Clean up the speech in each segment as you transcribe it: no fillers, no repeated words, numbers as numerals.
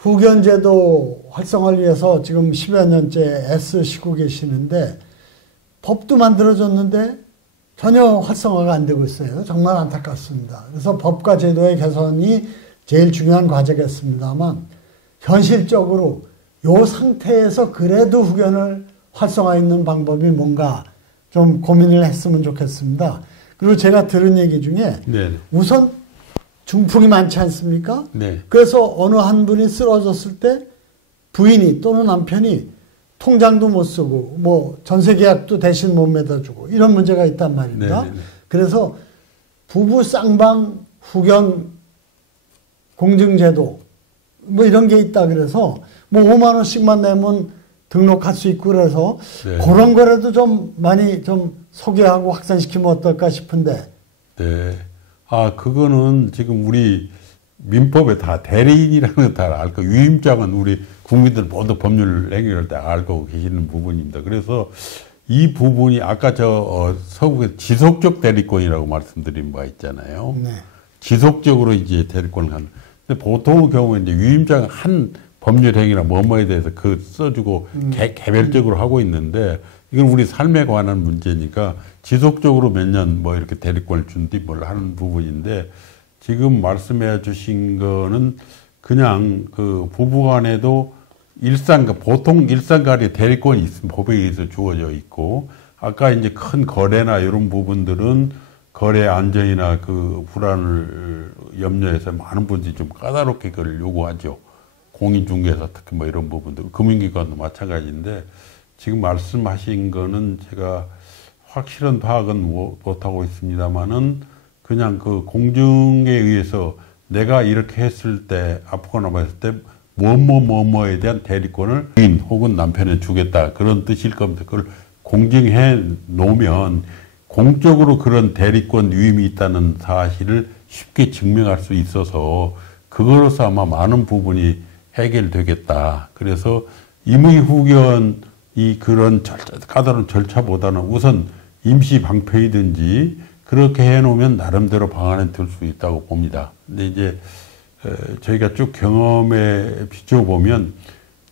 후견제도 활성화를 위해서 지금 10여 년째 애쓰시고 계시는데 법도 만들어졌는데 전혀 활성화가 안 되고 있어요. 정말 안타깝습니다. 그래서 법과 제도의 개선이 제일 중요한 과제겠습니다만 현실적으로 이 상태에서 그래도 후견을 활성화하는 방법이 뭔가 좀 고민을 했으면 좋겠습니다. 그리고 제가 들은 얘기 중에 네. 우선 중풍이 많지 않습니까? 네. 그래서 어느 한 분이 쓰러졌을 때 부인이 또는 남편이 통장도 못 쓰고 뭐 전세 계약도 대신 못 매다주고 이런 문제가 있단 말입니다. 네네네. 그래서 부부 쌍방 후견 공증제도 뭐 이런 게 있다 그래서 뭐 5만 원씩만 내면 등록할 수 있고 그래서 네. 그런 거라도 좀 많이 좀 소개하고 확산시키면 어떨까 싶은데. 네. 아, 그거는 지금 우리 민법에 다 대리인이라는 거 다 알고, 위임장은 우리 국민들 모두 법률 행위를 다 알고 계시는 부분입니다. 그래서 이 부분이 아까 서구의 지속적 대리권이라고 말씀드린 바 있잖아요. 네. 지속적으로 이제 대리권을 하는. 근데 보통의 경우에 이제 위임장 한 법률 행위나 뭐뭐에 대해서 그 써주고 개별적으로 하고 있는데 이건 우리 삶에 관한 문제니까 지속적으로 몇 년 뭐 이렇게 대리권을 준 뒤 뭘 하는 부분인데 지금 말씀해 주신 거는 그냥 그 부부간에도 보통 일상간에 대리권이 있으면 법에 의해서 주어져 있고 아까 이제 큰 거래나 이런 부분들은 거래 안전이나 그 불안을 염려해서 많은 분들이 좀 까다롭게 그걸 요구하죠. 공인중개사 특히 뭐 이런 부분들, 금융기관도 마찬가지인데 지금 말씀하신 거는 제가 확실한 파악은 못하고 있습니다만은 그냥 그 공증에 의해서 내가 이렇게 했을 때 아프거나 말했을 때 뭐뭐뭐뭐에 대한 대리권을 부인 혹은 남편에 주겠다 그런 뜻일 겁니다. 그걸 공증해 놓으면 공적으로 그런 대리권 위임이 있다는 사실을 쉽게 증명할 수 있어서 그거로서 아마 많은 부분이 해결되겠다. 그래서 임의후견이 그런 까다로운 절차보다는 우선 임시 방편이든지 그렇게 해놓으면 나름대로 방안에 들 수 있다고 봅니다. 근데 이제 저희가 쭉 경험에 비춰보면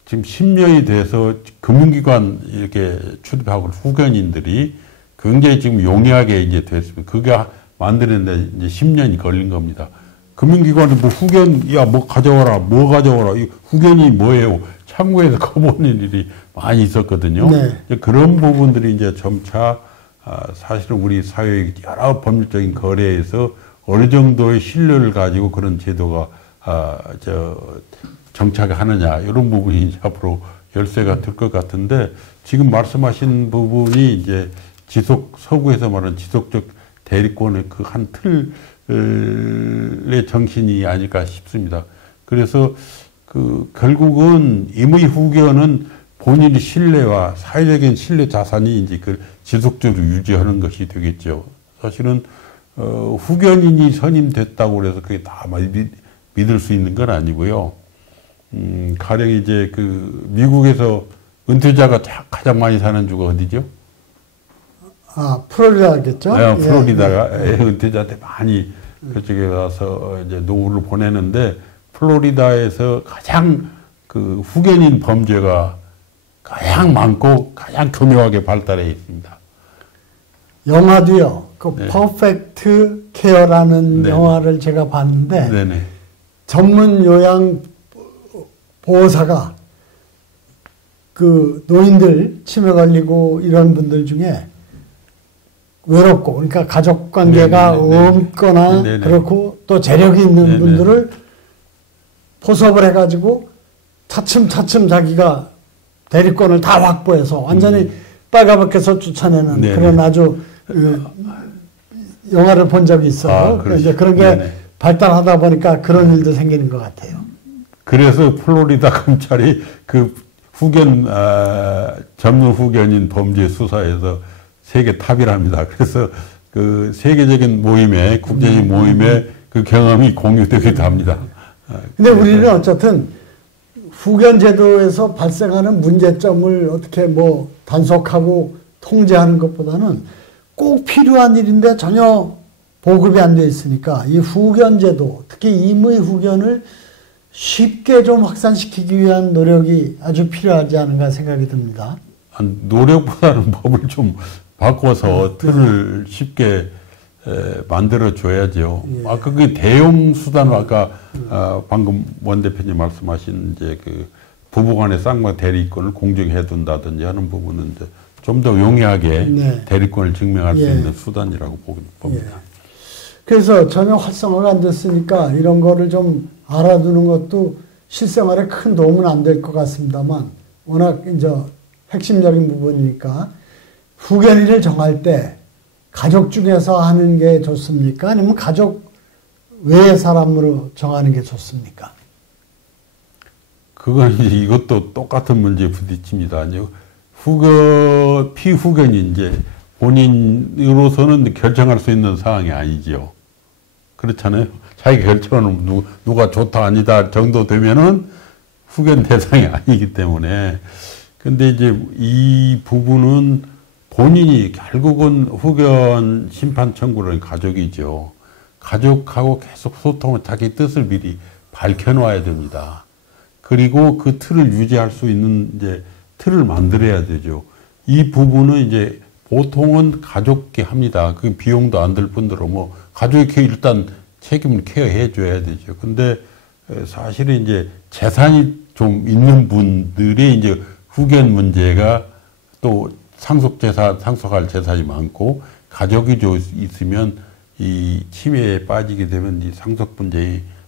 지금 10년이 돼서 금융기관 이렇게 출입하고 후견인들이 굉장히 지금 용이하게 이제 됐습니다. 그게 만드는데 이제 10년이 걸린 겁니다. 금융기관이 뭐 후견, 야, 뭐 가져와라, 뭐 가져와라. 이 후견이 뭐예요? 창구에서 커보는 일이 많이 있었거든요. 네. 그런 부분들이 이제 점차 사실은 우리 사회의 여러 법률적인 거래에서 어느 정도의 신뢰를 가지고 그런 제도가 정착하느냐 이런 부분이 이제 앞으로 열쇠가 될 것 같은데 지금 말씀하신 부분이 이제 서구에서 말하는 지속적 대리권의 그 한 틀의 정신이 아닐까 싶습니다. 그래서 결국은 임의후견은 본인의 신뢰와 사회적인 신뢰 자산이 이제 그 지속적으로 유지하는 것이 되겠죠. 사실은 후견인이 선임됐다고 해서 그게 다 믿을 수 있는 건 아니고요. 가령 이제 미국에서 은퇴자가 가장 많이 사는 주가 어디죠? 아, 플로리다겠죠? 네, 플로리다가 은퇴자한테 많이 그쪽에 가서 이제 노후를 보내는데 플로리다에서 가장 후견인 범죄가 가장 많고 가장 교묘하게 발달해 있습니다. 영화도요. 네. 퍼펙트 케어라는 네. 영화를 제가 봤는데 네네. 전문 요양 보호사가 노인들 치매 걸리고 이런 분들 중에 외롭고 그러니까 가족 관계가 없거나 네네. 그렇고 또 재력이 있는 네네. 분들을 포섭을 해가지고 차츰차츰 자기가 대리권을 다 확보해서 완전히 빨가벗겨서 쫓아내는 네네. 그런 아주 영화를 본 적이 있어요. 이제 그런 게 네네. 발달하다 보니까 그런 일도 생기는 것 같아요. 그래서 플로리다 검찰이 전문 후견인 범죄 수사에서 세계 탑이랍니다. 그래서 세계적인 모임에, 국제적인 모임에 그 경험이 공유되기도 합니다. 근데 우리는 어쨌든 후견 제도에서 발생하는 문제점을 어떻게 뭐 단속하고 통제하는 것보다는 꼭 필요한 일인데 전혀 보급이 안 돼 있으니까 이 후견 제도, 특히 임의 후견을 쉽게 좀 확산시키기 위한 노력이 아주 필요하지 않은가 생각이 듭니다. 노력보다는 법을 좀 바꿔서 틀을 쉽게 만들어 줘야죠. 예. 아까 그 대용 수단으로 아까 방금 원 대표님 말씀하신 이제 그 부부간의 쌍방 대리권을 공정해 둔다든지 하는 부분은 이제 좀 더 용이하게 네. 대리권을 증명할 수 예. 있는 수단이라고 봅니다. 예. 그래서 전혀 활성화가 안 됐으니까 이런 거를 좀 알아두는 것도 실생활에 큰 도움은 안 될 것 같습니다만 워낙 이제 핵심적인 부분이니까 후견인을 정할 때 가족 중에서 하는 게 좋습니까? 아니면 가족 외의 사람으로 정하는 게 좋습니까? 그건 이제 이것도 똑같은 문제에 부딪힙니다. 피후견이 이제 본인으로서는 결정할 수 있는 사항이 아니지요. 그렇잖아요. 자기 결정은 누가 좋다 아니다 정도 되면은 후견 대상이 아니기 때문에. 근데 이제 이 부분은 본인이 결국은 후견 심판 청구를 가족이죠. 가족하고 계속 소통을 자기 뜻을 미리 밝혀놔야 됩니다. 그리고 그 틀을 유지할 수 있는 이제 틀을 만들어야 되죠. 이 부분은 이제 보통은 가족이 합니다. 그 비용도 안 들 뿐더러 뭐 가족이 일단 책임을 케어해 줘야 되죠. 근데 사실은 이제 재산이 좀 있는 분들이 이제 후견 문제가 또 상속할 재산이 많고 가족이 좀 있으면 이 침해에 빠지게 되면 이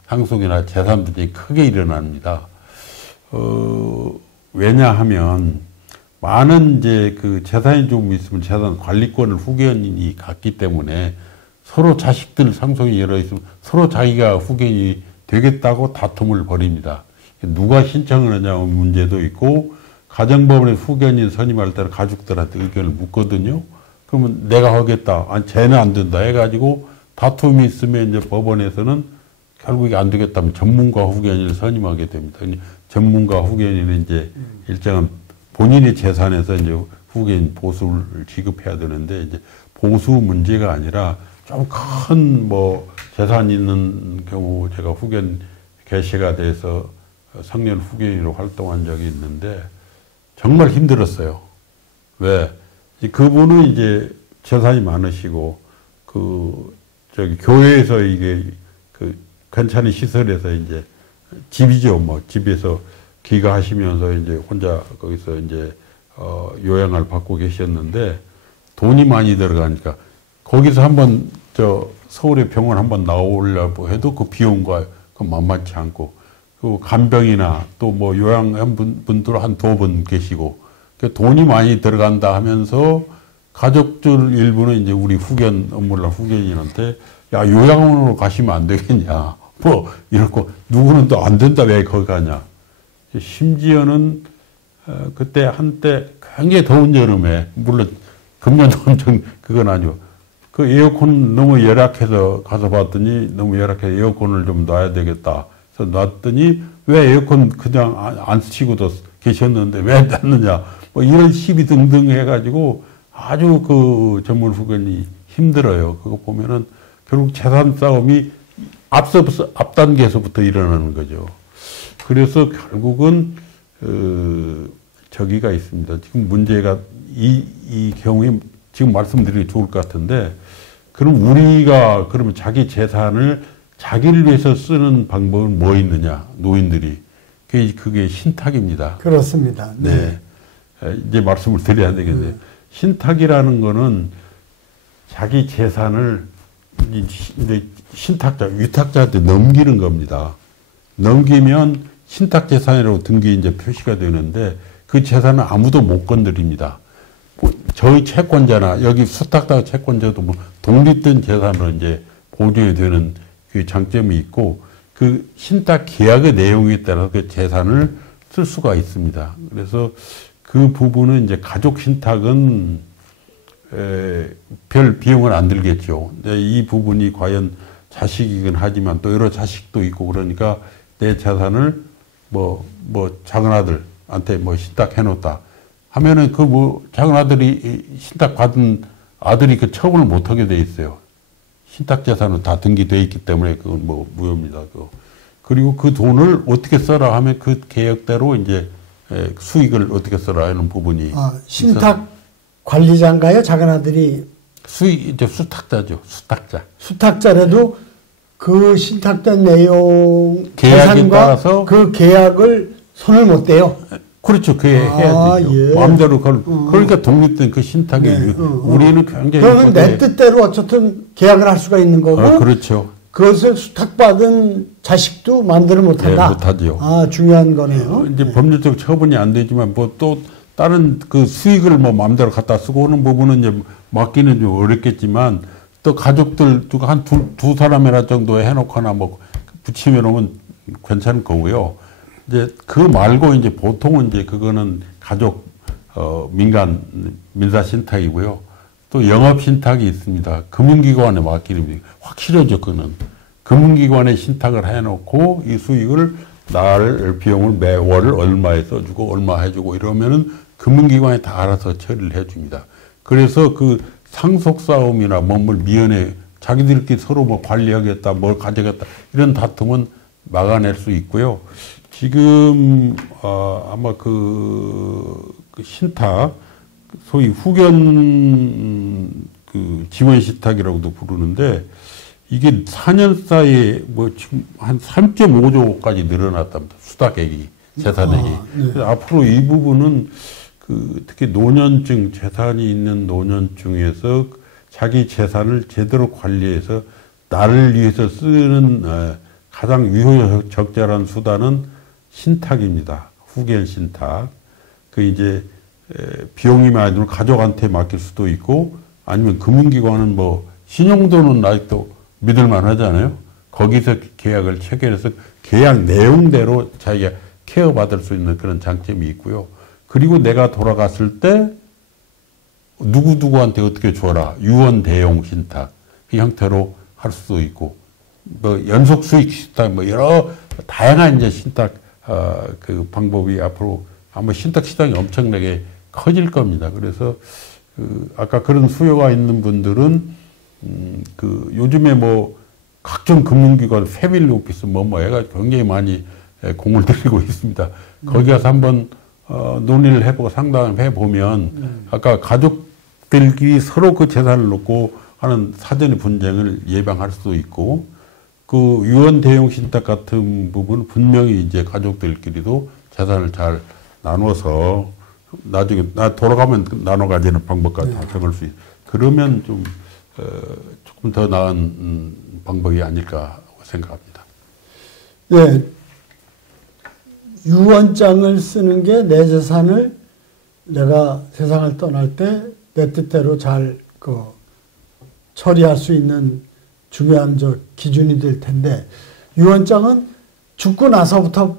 상속이나 재산 분쟁이 크게 일어납니다. 왜냐하면 많은 이제 그 재산이 좀 있으면 재산 관리권을 후견인이 갖기 때문에 서로 자식들 상속이 여러 있으면 서로 자기가 후견이 되겠다고 다툼을 벌입니다. 누가 신청을 하냐 문제도 있고 가정법원에 후견인 선임할 때는 가족들한테 의견을 묻거든요. 그러면 내가 하겠다. 아니, 쟤는 안 된다 해가지고 다툼이 있으면 이제 법원에서는 결국에 안 되겠다면 전문가 후견인을 선임하게 됩니다. 전문가 후견인은 이제 일정한 본인의 재산에서 이제 후견인 보수를 지급해야 되는데 이제 보수 문제가 아니라 좀 큰 뭐 재산 있는 경우 제가 후견 개시가 돼서 성년 후견인으로 활동한 적이 있는데 정말 힘들었어요. 왜? 그분은 이제 재산이 많으시고 교회에서 이게 괜찮은 시설에서 이제 집이죠. 뭐 집에서 귀가하시면서 이제 혼자 거기서 이제 요양을 받고 계셨는데 돈이 많이 들어가니까 거기서 한번 서울의 병원 한번 나오려고 해도 그 비용과 그 만만치 않고 그 간병이나 또 뭐 요양한 분들 한 2분 계시고 돈이 많이 들어간다 하면서 가족들 일부는 이제 우리 후견인한테 야 요양원으로 가시면 안 되겠냐 뭐 이렇고 누구는 또 안 된다 왜 거기 가냐. 심지어는 그때 한때 굉장히 더운 여름에 물론 금년도 엄청 그건 아니고 그 에어컨 너무 열악해서 가서 봤더니 너무 열악해서 에어컨을 좀 놔야 되겠다. 그래서 놨더니 왜 에어컨 그냥 안 쓰시고도 계셨는데 왜 놨느냐. 뭐 이런 시비 등등 해가지고 아주 그 전문 후견이 힘들어요. 그거 보면은 결국 재산 싸움이 앞단계에서부터 일어나는 거죠. 그래서 결국은 저기가 있습니다. 지금 문제가 이 경우에 지금 말씀드리기 좋을 것 같은데 그럼 우리가 그러면 자기 재산을 자기를 위해서 쓰는 방법은 뭐 있느냐 노인들이 그게 신탁입니다. 그렇습니다. 네. 이제 말씀을 드려야 되겠네요. 신탁이라는 거는 자기 재산을 이제 위탁자한테 넘기는 겁니다. 넘기면 신탁재산이라고 등기에 이제 표시가 되는데 그 재산은 아무도 못 건드립니다. 저희 채권자나 여기 수탁자 채권자도 뭐 독립된 재산으로 이제 보조해 되는 그 장점이 있고 그 신탁 계약의 내용에 따라서 그 재산을 쓸 수가 있습니다. 그래서 그 부분은 이제 가족 신탁은 별 비용은 안 들겠죠. 이 부분이 과연 자식이긴 하지만 또 여러 자식도 있고 그러니까 내 재산을 뭐 작은 아들한테 뭐 신탁해 놓았다 하면은 그 뭐 작은 아들이 신탁 받은 아들이 그 처분을 못 하게 돼 있어요. 신탁 재산은 다 등기돼 있기 때문에 그건 뭐 무효입니다. 그리고 그 돈을 어떻게 써라 하면 그 계획대로 이제 수익을 어떻게 써라 하는 부분이. 신탁 관리자인가요? 작은 아들이? 이제 수탁자죠. 수탁자. 수탁자라도 그 신탁된 내용, 계약에 계산과 따라서 그 계약을 손을 못 대요. 그렇죠. 그게 해야 되죠. 예. 마음대로 그러니까 독립된 그 신탁이 우리는 굉장히. 그러면 내 뜻대로 어쨌든 계약을 할 수가 있는 거고. 그렇죠. 그것을 수탁받은 자식도 마음대로 못한다. 네, 못하죠. 중요한 거네요. 이제 법률적 처분이 안 되지만 뭐 또 다른 그 수익을 뭐 마음대로 갖다 쓰고 하는 부분은 이제 맡기는 좀 어렵겠지만 또 가족들 한 두 사람이나 정도 해놓거나 뭐 붙이면 오면 괜찮을 거고요. 이제 그 말고 이제 보통은 이제 그거는 가족 민사 신탁이고요. 또 영업 신탁이 있습니다. 금융기관에 맡기는 확실하죠. 그거는 금융기관에 신탁을 해놓고 이 수익을 날 비용을 매월 얼마에 써주고 얼마 해주고 이러면은 금융기관이 다 알아서 처리를 해줍니다. 그래서 그 상속 싸움이나 뭘 미연에 자기들끼리 서로 뭐 관리하겠다, 뭘 가져겠다 이런 다툼은 막아낼 수 있고요. 지금 아마 그 신탁 소위 후견 그 지원 신탁이라고도 부르는데 이게 4년 사이에 뭐 지금 한 3.5조까지 늘어났답니다. 수탁액이 재산액이. 네. 그래서 앞으로 이 부분은 그 특히 노년증 재산이 있는 노년증에서 자기 재산을 제대로 관리해서 나를 위해서 쓰는 가장 유효적절한 수단은 신탁입니다. 후견 신탁. 그 이제 비용이 많이 들면 가족한테 맡길 수도 있고 아니면 금융기관은 뭐 신용도는 아직도 믿을만 하잖아요. 거기서 계약을 체결해서 계약 내용대로 자기가 케어받을 수 있는 그런 장점이 있고요. 그리고 내가 돌아갔을 때 누구누구한테 어떻게 줘라. 유언 대용 신탁. 그 형태로 할 수도 있고 뭐 연속 수익 신탁 뭐 여러 다양한 이제 신탁 그 방법이 앞으로 아마 신탁 시장이 엄청나게 커질 겁니다. 그래서 아까 그런 수요가 있는 분들은 그 요즘에 뭐 각종 금융기관 패밀리 오피스 뭐 해가지고 굉장히 많이 공을 들이고 있습니다. 거기 가서 한번 논의를 해보고 상담을 해보면 아까 가족들끼리 서로 그 재산을 놓고 하는 사전의 분쟁을 예방할 수도 있고 그 유언 대용 신탁 같은 부분은 분명히 이제 가족들끼리도 재산을 잘 나눠서 나중에 나 돌아가면 나눠 가지는 방법까지 다 정할 수 있. 그러면 좀 조금 더 나은 방법이 아닐까 생각합니다. 네, 유언장을 쓰는 게 내 재산을 내가 세상을 떠날 때 내 뜻대로 잘 처리할 수 있는 중요한 기준이 될 텐데 유언장은 죽고 나서부터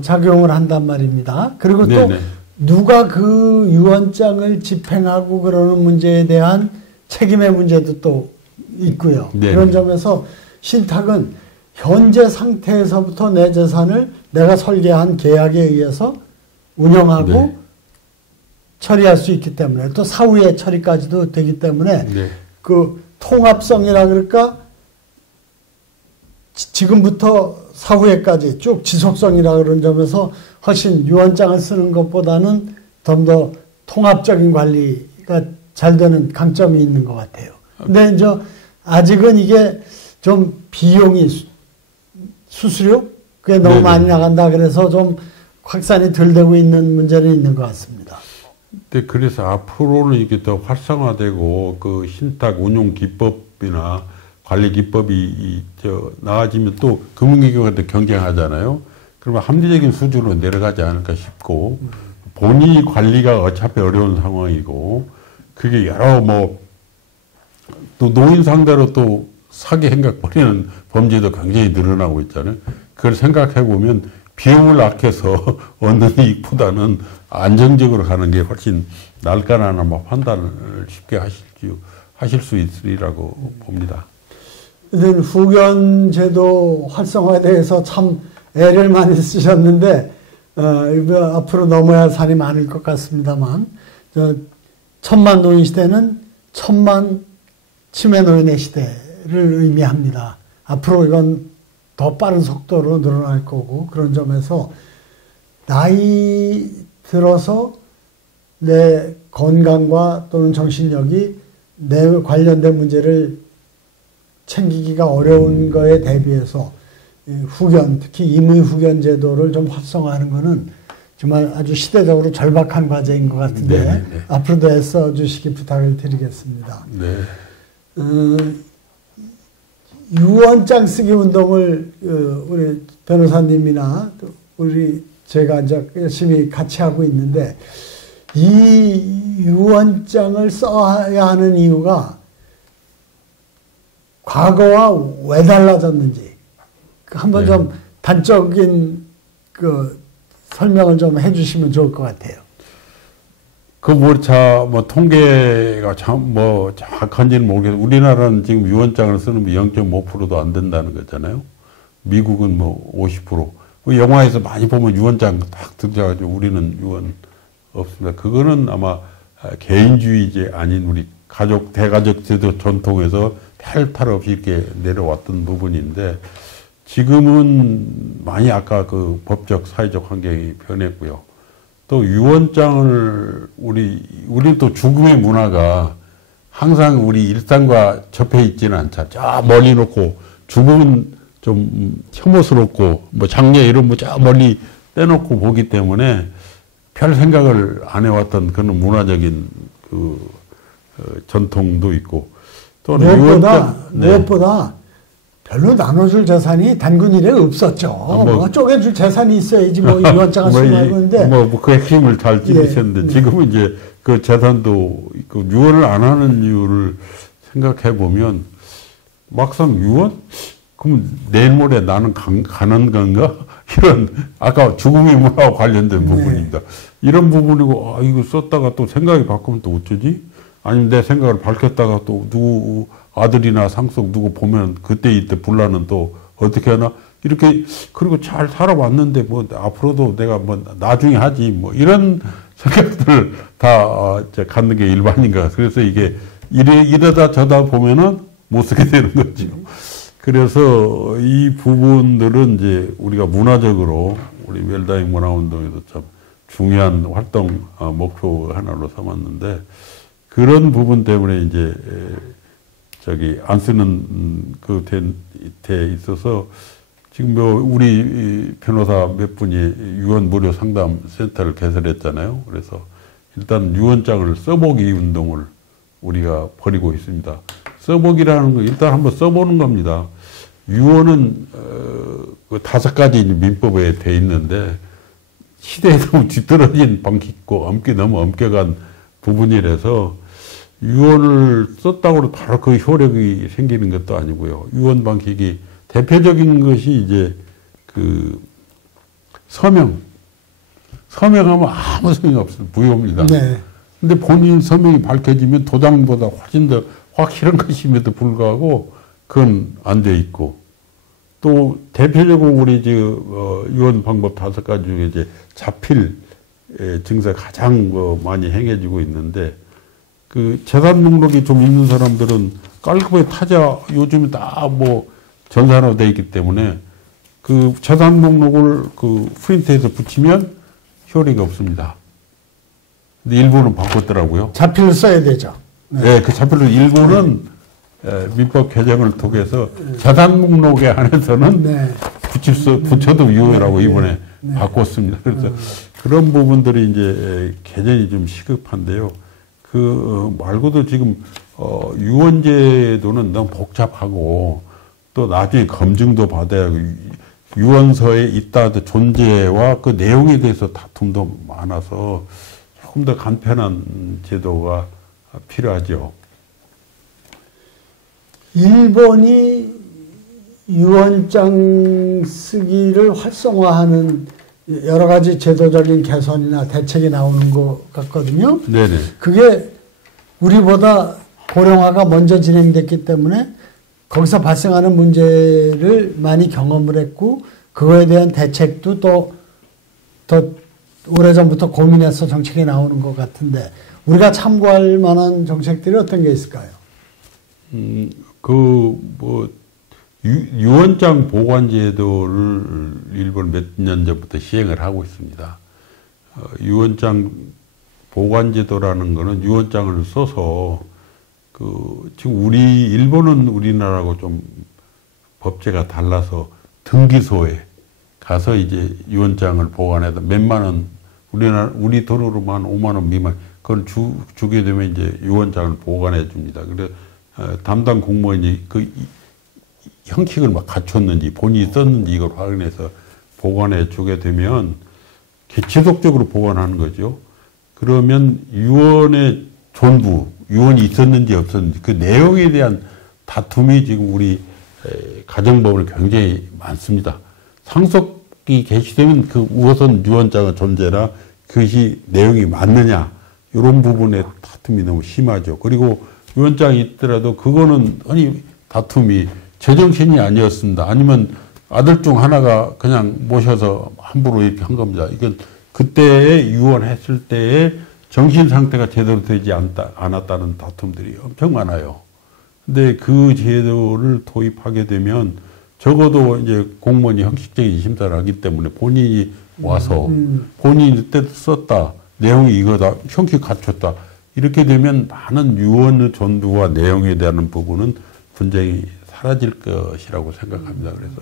작용을 한단 말입니다. 그리고 또 네네. 누가 그 유언장을 집행하고 그러는 문제에 대한 책임의 문제도 또 있고요. 네네. 그런 점에서 신탁은 현재 상태에서부터 내 재산을 내가 설계한 계약에 의해서 운영하고 네. 처리할 수 있기 때문에 또 사후의 처리까지도 되기 때문에 네. 그 통합성이라 그럴까 지금부터 사후에까지 쭉 지속성이라 그런 점에서 훨씬 유언장을 쓰는 것보다는 좀 더 통합적인 관리가 잘 되는 강점이 있는 것 같아요. 근데 이제 아직은 이게 좀 비용이 수수료 그게 너무 네네. 많이 나간다 그래서 좀 확산이 덜 되고 있는 문제는 있는 것 같습니다. 네, 그래서 앞으로는 이게 더 활성화되고 그 신탁 운용 기법이나 관리 기법이 나아지면 또 금융기관도 경쟁하잖아요. 그러면 합리적인 수준으로 내려가지 않을까 싶고 본인이 관리가 어차피 어려운 상황이고 그게 여러 또 노인 상대로 또 사기 행각 벌이는 범죄도 굉장히 늘어나고 있잖아요. 그걸 생각해 보면 비용을 아껴서 얻는 이익보다는 안정적으로 가는 게 훨씬 날까나 아마 판단을 쉽게 하실 수 있으리라고 봅니다. 후견 제도 활성화에 대해서 참 애를 많이 쓰셨는데 앞으로 넘어야 할 산이 많을 것 같습니다만 천만 노인 시대는 천만 치매 노인의 시대를 의미합니다. 앞으로 이건 더 빠른 속도로 늘어날 거고 그런 점에서 나이 들어서 내 건강과 또는 정신력이 내 관련된 문제를 챙기기가 어려운 거에 대비해서 후견, 특히 임의 후견 제도를 좀 활성화하는 거는 정말 아주 시대적으로 절박한 과제인 것 같은데 네네네. 앞으로도 애써 주시기 부탁을 드리겠습니다. 네. 유언장 쓰기 운동을 우리 변호사님이나 또 제가 이제 열심히 같이 하고 있는데 이 유언장을 써야 하는 이유가 과거와 왜 달라졌는지 한번 네. 좀 단적인 설명을 좀 해주시면 좋을 것 같아요. 통계가 정확한지는 모르겠어요. 우리나라는 지금 유언장을 쓰는 0.5%도 안 된다는 거잖아요. 미국은 50%. 영화에서 많이 보면 유언장 딱 들어가지고 우리는 유언 없습니다. 그거는 아마 개인주의제 아닌 우리 대가족 제도 전통에서 탈탈 없이 이렇게 내려왔던 부분인데 지금은 많이 아까 그 법적 사회적 환경이 변했고요. 또 유언장을 우리 또 죽음의 문화가 항상 우리 일상과 접해 있지는 않죠. 저 멀리 놓고 죽음은 좀 혐오스럽고 장례 이런 저 멀리 떼놓고 보기 때문에 별 생각을 안 해왔던 그런 문화적인 전통도 있고 또 무엇보다 별로 나눠줄 재산이 단군 이래 없었죠. 쪼개줄 재산이 있어야지 유언장을 쓰고 있는데 그 핵심을 잘 짚으셨는데 지금은 이제 그 재산도 유언을 안 하는 이유를 생각해 보면 막상 유언? 그럼 내일 모레 나는 가는 건가? 이런 아까 죽음의 문화와 관련된 부분입니다. 이런 부분이고 이거 썼다가 또 생각이 바꾸면 또 어쩌지? 아니면 내 생각을 밝혔다가 또 누구 아들이나 상속 누구 보면 그때 이때 분란은 또 어떻게 하나? 이렇게 그리고 잘 살아왔는데 앞으로도 내가 나중에 하지 이런 생각들을 다 갖는 게 일반인가. 그래서 이게 이러다 저다 보면은 못 쓰게 되는 거죠. 그래서 이 부분들은 이제 우리가 문화적으로 우리 웰다잉 문화운동에도 참 중요한 활동 목표 하나로 삼았는데 그런 부분 때문에 이제 안 쓰는 데 있어서 지금 우리 변호사 몇 분이 유언 무료 상담 센터를 개설했잖아요. 그래서 일단 유언장을 써보기 운동을 우리가 벌이고 있습니다. 써보기라는 거 일단 한번 써보는 겁니다. 유언은 5가지 민법에 돼 있는데 시대에 너무 뒤떨어진 방식고 너무 엄격한 부분이라서 유언을 썼다고 바로 그 효력이 생기는 것도 아니고요. 유언 방식이 대표적인 것이 이제 서명하면 아무 소용이 없어요. 무효입니다. 네. 근데 본인 서명이 밝혀지면 도장보다 훨씬 더 확실한 것임에도 불구하고 그건 안 돼 있고 또 대표적으로 우리 유언 방법 5가지 중에 이제 자필 증서가 가장 많이 행해지고 있는데 재산 목록이 좀 있는 사람들은 깔끔하게 타자 요즘에 다 전산화되어 있기 때문에 재산 목록을 프린트해서 붙이면 효력이 없습니다. 근데 일부는 바꿨더라고요. 자필을 써야 되죠. 네, 그 자필을 일부는 민법 개정을 통해서 재산 목록에 한해서는 붙여도 유효라고 이번에 바꿨습니다. 그래서 그런 부분들이 이제 개정이 좀 시급한데요. 말고도 지금 유언제도는 너무 복잡하고 또 나중에 검증도 받아야 하고 유언서에 있다 존재와 그 내용에 대해서 다툼도 많아서 조금 더 간편한 제도가 필요하죠. 일본이 유언장 쓰기를 활성화하는 여러 가지 제도적인 개선이나 대책이 나오는 것 같거든요. 네네. 그게 우리보다 고령화가 먼저 진행됐기 때문에 거기서 발생하는 문제를 많이 경험을 했고 그거에 대한 대책도 또 더 오래전부터 고민해서 정책이 나오는 것 같은데 우리가 참고할 만한 정책들이 어떤 게 있을까요? 유언장 보관 제도를 일본 몇 년 전부터 시행을 하고 있습니다. 유언장 보관 제도라는 거는 유언장을 써서 지금 일본은 우리나라하고 좀 법제가 달라서 등기소에 가서 이제 유언장을 보관해서 몇만 원, 우리 돈으로만 5만 원 미만, 그걸 주게 되면 이제 유언장을 보관해 줍니다. 그래서 담당 공무원이 그 형식을 막 갖췄는지 본인이 썼는지 이걸 확인해서 보관해 주게 되면 지속적으로 보관하는 거죠. 그러면 유언의 존부, 유언이 있었는지 없었는지 그 내용에 대한 다툼이 지금 우리 가정법원에 굉장히 많습니다. 상속이 개시되면 그 우선 유언장의 존재나 그것이 내용이 맞느냐 이런 부분에 다툼이 너무 심하죠. 그리고 유언장이 있더라도 그거는 다툼이 제정신이 아니었습니다. 아니면 아들 중 하나가 그냥 모셔서 함부로 이렇게 한 겁니다. 이건 그때에 유언했을 때에 정신 상태가 제대로 되지 않았다는 다툼들이 엄청 많아요. 근데 그 제도를 도입하게 되면 적어도 이제 공무원이 형식적인 심사를 하기 때문에 본인이 와서 본인이 그때 썼다. 내용이 이거다. 형식 갖췄다. 이렇게 되면 많은 유언의 존두와 내용에 대한 부분은 분쟁이 사라질 것이라고 생각합니다. 그래서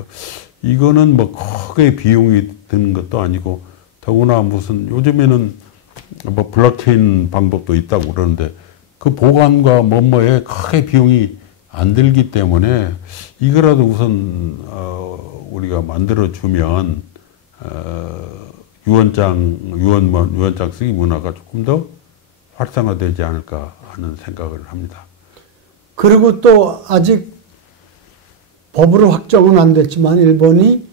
이거는 뭐 크게 비용이 드는 것도 아니고 더구나 무슨 요즘에는 뭐 블록체인 방법도 있다고 그러는데 그 보관과 뭐뭐에 크게 비용이 안 들기 때문에 이거라도 우선 우리가 만들어 주면 유언장 쓰기 문화가 조금 더 활성화되지 않을까 하는 생각을 합니다. 그리고 또 아직 법으로 확정은 안 됐지만 일본이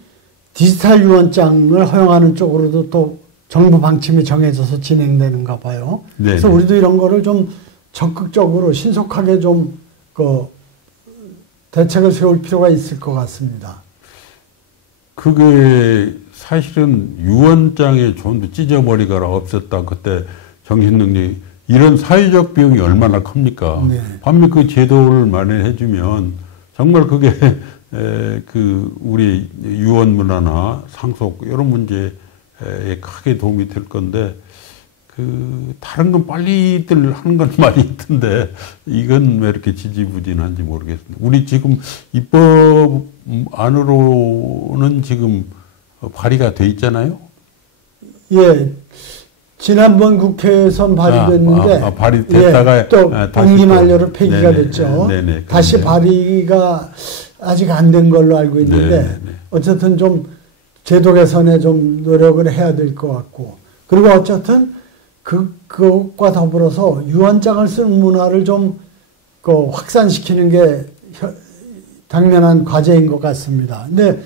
디지털 유언장을 허용하는 쪽으로도 또 정부 방침이 정해져서 진행되는가 봐요. 네네. 그래서 우리도 이런 거를 좀 적극적으로 신속하게 좀 대책을 세울 필요가 있을 것 같습니다. 그게 사실은 유언장의 존도 찢어버리거나 없었다. 그때 정신능력이 이런 사회적 비용이 얼마나 큽니까? 네. 반면 그 제도를 마련해주면 정말 그게 우리 유언 문화나 상속 이런 문제에 크게 도움이 될 건데 다른 건 빨리들 하는 건 많이 있던데 이건 왜 이렇게 지지부진한지 모르겠습니다. 우리 지금 입법 안으로는 지금 발의가 돼 있잖아요. 예. 지난번 국회에선 발의됐는데 발의됐다가 예, 또 임기 만료로 폐기가 됐죠. 네네, 다시 발의가 아직 안 된 걸로 알고 있는데 네네. 어쨌든 좀 제도 개선에 좀 노력을 해야 될 것 같고 그리고 어쨌든 그것과 더불어서 유언장을 쓰는 문화를 좀 확산시키는 게 당면한 과제인 것 같습니다. 근데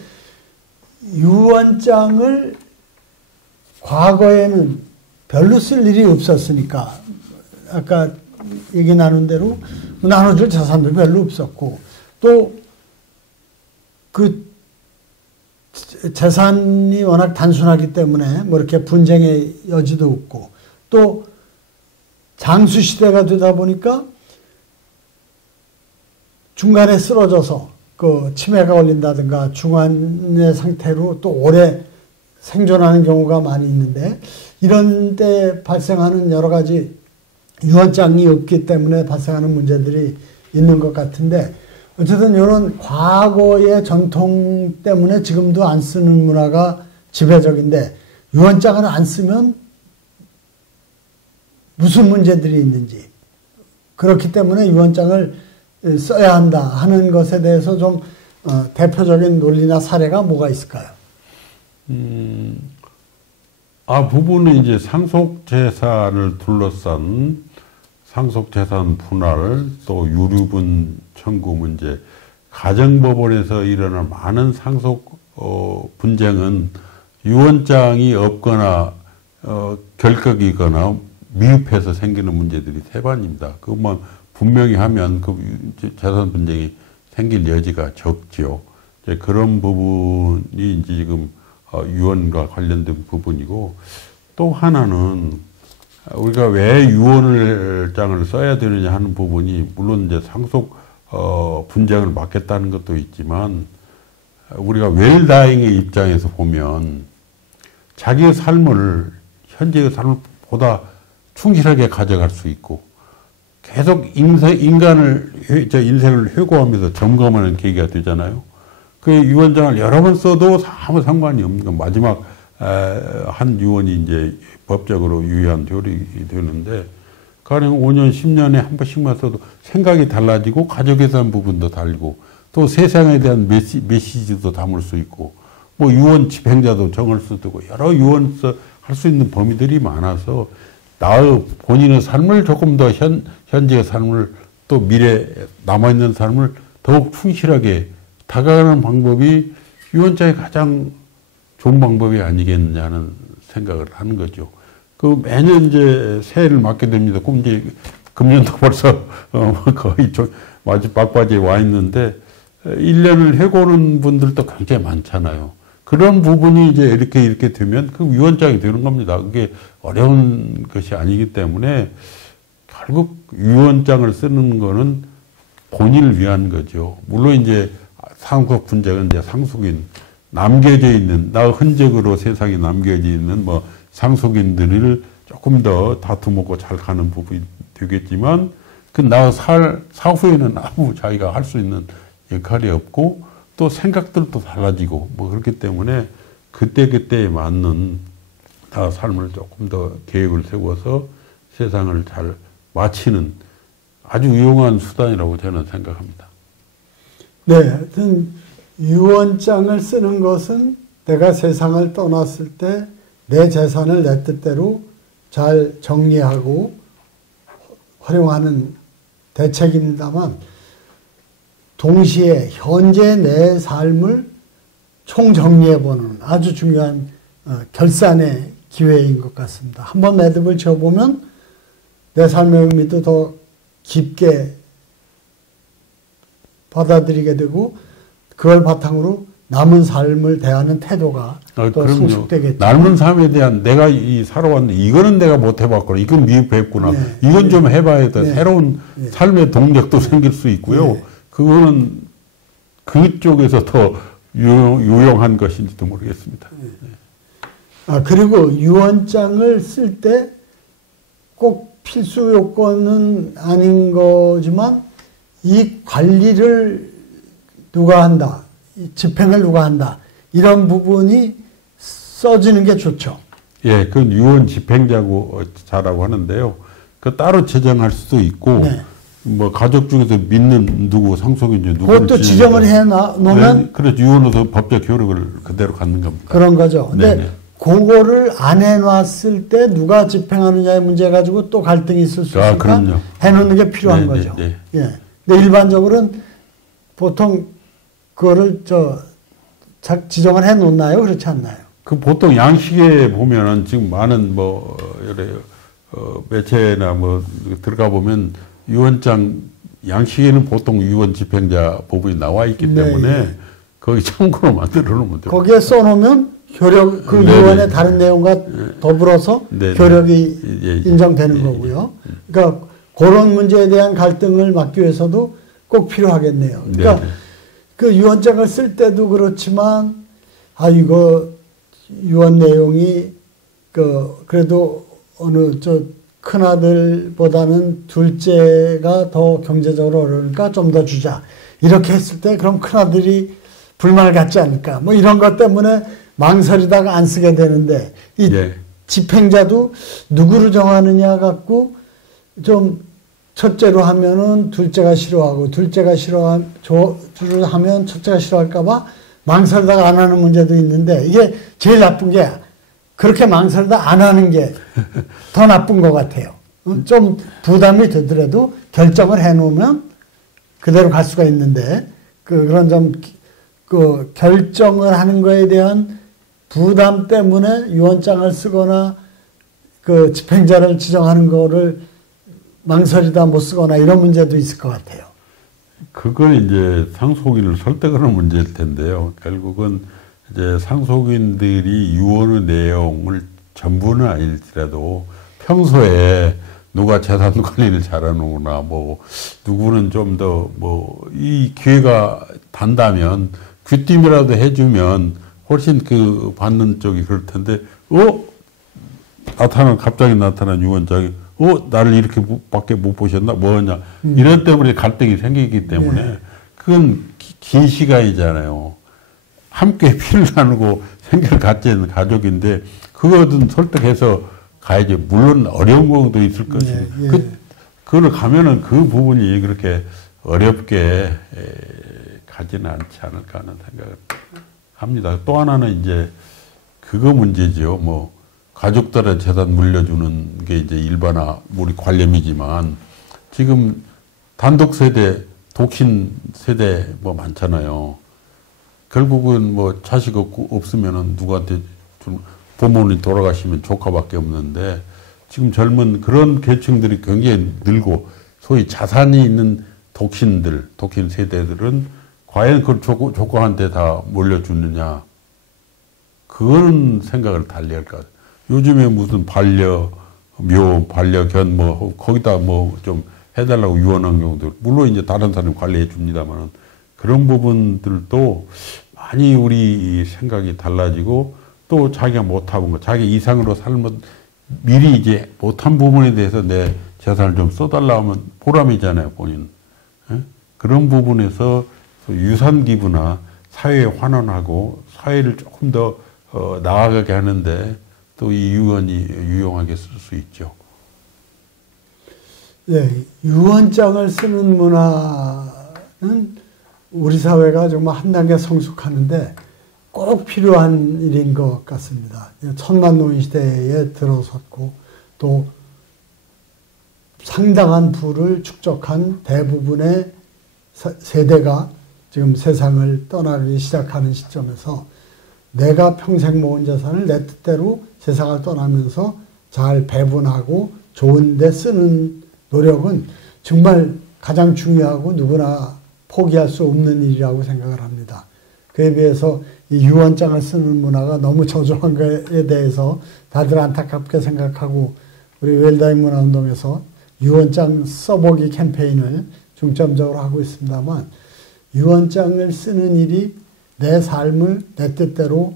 유언장을 과거에는 별로 쓸 일이 없었으니까 아까 얘기 나눈 대로 나눠줄 재산도 별로 없었고 또 그 재산이 워낙 단순하기 때문에 뭐 이렇게 분쟁의 여지도 없고 또 장수 시대가 되다 보니까 중간에 쓰러져서 그 치매가 걸린다든가 중환의 상태로 또 오래 생존하는 경우가 많이 있는데 이런 때 발생하는 여러 가지 유언장이 없기 때문에 발생하는 문제들이 있는 것 같은데 어쨌든 이런 과거의 전통 때문에 지금도 안 쓰는 문화가 지배적인데 유언장을 안 쓰면 무슨 문제들이 있는지 그렇기 때문에 유언장을 써야 한다 하는 것에 대해서 좀 대표적인 논리나 사례가 뭐가 있을까요? 부분은 이제 상속재산을 둘러싼 상속재산 분할 또 유류분 청구 문제 가정법원에서 일어난 많은 상속 분쟁은 유언장이 없거나 결격이거나 미흡해서 생기는 문제들이 태반입니다. 그것만 분명히 하면 그 재산 분쟁이 생길 여지가 적지요. 이제 그런 부분이 이제 지금 유언과 관련된 부분이고 또 하나는 우리가 왜 유언장을 써야 되느냐 하는 부분이 물론 이제 상속 분쟁을 막겠다는 것도 있지만 우리가 웰다잉의 입장에서 보면 자기의 삶을 현재의 삶을 보다 충실하게 가져갈 수 있고 계속 인간을 인생을 회고하면서 점검하는 계기가 되잖아요. 그 유언장을 여러 번 써도 아무 상관이 없는 건 마지막 한 유언이 이제 법적으로 유효한 효력이 되는데 가령 5년, 10년에 한 번씩만 써도 생각이 달라지고 가족에 대한 부분도 달고 또 세상에 대한 메시지도 담을 수 있고 뭐 유언 집행자도 정할 수도 있고 여러 유언 할 수 있는 범위들이 많아서 나의 본인의 삶을 조금 더 현재의 삶을 또 미래 남아있는 삶을 더욱 충실하게 다가가는 방법이 유언장의 가장 좋은 방법이 아니겠느냐는 생각을 하는 거죠. 그 매년 이제 새해를 맞게 됩니다. 그럼 이제 금년도 벌써 거의 마치 막바지에 와 있는데 1년을 해고는 분들도 굉장히 많잖아요. 그런 부분이 이제 이렇게 되면 그 유언장이 되는 겁니다. 그게 어려운 것이 아니기 때문에 결국 유언장을 쓰는 거는 본인을 위한 거죠. 물론 이제 상속 분쟁은 이제 상속인 남겨져 있는 나 흔적으로 세상에 남겨져 있는 뭐 상속인들을 조금 더 다투먹고 잘 가는 부분이 되겠지만 그 나 사후에는 아무 자기가 할 수 있는 역할이 없고 또 생각들도 달라지고 뭐 그렇기 때문에 그때그때에 맞는 나 삶을 조금 더 계획을 세워서 세상을 잘 마치는 아주 유용한 수단이라고 저는 생각합니다. 네, 하여튼 유언장을 쓰는 것은 내가 세상을 떠났을 때 내 재산을 내 뜻대로 잘 정리하고 활용하는 대책입니다만 동시에 현재 내 삶을 총정리해보는 아주 중요한 결산의 기회인 것 같습니다. 한번 매듭을 지어보면 내 삶의 의미도 더 깊게 받아들이게 되고 그걸 바탕으로 남은 삶을 대하는 태도가 더 성숙되겠죠. 남은 삶에 대한 내가 살아왔는데 이거는 내가 못 해봤구나. 이건 미흡했구나. 네. 이건 좀 해봐야 돼. 네. 새로운 네. 삶의 동력도 생길 수 있고요. 네. 그거는 그쪽에서 더 유용한 것인지도 모르겠습니다. 네. 그리고 유언장을 쓸 때 꼭 필수 요건은 아닌 거지만 이 관리를 누가 한다. 집행을 누가 한다. 이런 부분이 써지는 게 좋죠. 예, 그건 유언 집행자고 자라고 하는데요. 그 따로 제정할 수도 있고, 네. 뭐 가족 중에서 믿는 누구 상속인지 누구 그것도 지정을 해 놓으면 네, 그래서 유언으로서 법적 효력을 그대로 갖는 겁니다. 그런 거죠. 근데 네네. 그거를 안 해놨을 때 누가 집행하느냐의 문제 가지고 또 갈등이 있을 수 있으니까 해놓는 게 필요한 네네. 거죠. 네. 예. 근데 일반적으로는 보통 그거를 지정을 해 놓나요? 그렇지 않나요? 그 보통 양식에 보면은 지금 많은 매체나 들어가 보면 유언장 양식에는 보통 유언 집행자 부분이 나와 있기 때문에 네. 거기 참고로 만들어 놓으면 돼요. 거기에 써 놓으면 유언의 다른 내용과 더불어서 네네. 효력이 인정되는 거고요. 그러니까 그런 문제에 대한 갈등을 막기 위해서도 꼭 필요하겠네요. 그러니까 네네. 그 유언장을 쓸 때도 그렇지만 이거 유언 내용이 그래도 어느 큰아들보다는 둘째가 더 경제적으로 어려우니까 좀 더 주자. 이렇게 했을 때 그럼 큰아들이 불만을 갖지 않을까. 뭐 이런 것 때문에 망설이다가 안 쓰게 되는데 이 네. 집행자도 누구를 정하느냐 갖고 좀 첫째로 하면은 둘째가 싫어하고 둘째가 하면 첫째가 싫어할까봐 망설이다가 안 하는 문제도 있는데 이게 제일 나쁜 게 그렇게 망설이다 안 하는 게 더 나쁜 것 같아요. 좀 부담이 되더라도 결정을 해놓으면 그대로 갈 수가 있는데 그런 좀 결정을 하는 거에 대한 부담 때문에 유언장을 쓰거나 그 집행자를 지정하는 거를 망설이다 못 쓰거나 이런 문제도 있을 것 같아요. 그건 이제 상속인을 설득하는 문제일 텐데요. 결국은 이제 상속인들이 유언의 내용을 전부는 아닐지라도 평소에 누가 재산 관리를 잘하는구나, 뭐, 누구는 좀 더, 뭐, 이 기회가 단다면, 귀띔이라도 해주면, 훨씬 그 받는 쪽이 그럴 텐데, 갑자기 나타난 유언장이, 나를 이렇게 밖에 못 보셨나? 뭐냐? 이런 때문에 갈등이 생기기 때문에, 네. 그건 긴 시간이잖아요. 함께 피를 나누고 생계를 같이 있는 가족인데, 그거든 설득해서 가야지. 물론 어려운 경우도 있을 것이고, 네, 예. 그걸 가면은 그 부분이 그렇게 어렵게 가지는 않지 않을까 하는 생각을 합니다. 또 하나는 이제 그거 문제죠. 뭐, 가족들의 재산 물려주는 게 이제 일반화, 우리 관념이지만, 지금 단독 세대, 독신 세대 뭐 많잖아요. 결국은 뭐 자식 없으면은 누구한테 부모님 돌아가시면 조카밖에 없는데, 지금 젊은 그런 계층들이 굉장히 늘고, 소위 자산이 있는 독신 세대들은 과연 그걸 조카한테 다 물려주느냐. 그런 생각을 달리 할 것 같아요. 요즘에 무슨 반려견 뭐, 거기다 뭐 좀 해달라고 유언한 경우도, 물론 이제 다른 사람이 관리해 줍니다만은, 그런 부분들도 많이 우리 생각이 달라지고, 또 자기가 못한 거, 자기 이상으로 살면 미리 이제 못한 부분에 대해서 내 재산을 좀 써달라 하면 보람이잖아요, 본인. 예? 그런 부분에서 유산 기부나 사회에 환원하고 사회를 조금 더 나아가게 하는데 또 이 유언이 유용하게 쓸 수 있죠. 네, 유언장을 쓰는 문화는 우리 사회가 정말 한 단계 성숙하는데 꼭 필요한 일인 것 같습니다. 천만노인 시대에 들어섰고 또 상당한 부를 축적한 대부분의 세대가 지금 세상을 떠나기 시작하는 시점에서 내가 평생 모은 재산을 내 뜻대로 세상을 떠나면서 잘 배분하고 좋은 데 쓰는 노력은 정말 가장 중요하고 누구나 포기할 수 없는 일이라고 생각을 합니다. 그에 비해서 이 유언장을 쓰는 문화가 너무 저조한 것에 대해서 다들 안타깝게 생각하고 우리 웰다잉 문화운동에서 유언장 써보기 캠페인을 중점적으로 하고 있습니다만 유언장을 쓰는 일이 내 삶을 내 뜻대로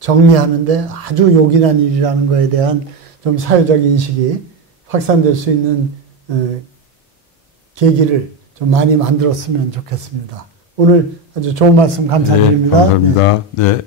정리하는데 아주 요긴한 일이라는 것에 대한 좀 사회적 인식이 확산될 수 있는 계기를 좀 많이 만들었으면 좋겠습니다. 오늘 아주 좋은 말씀 감사드립니다. 네, 감사합니다. 네.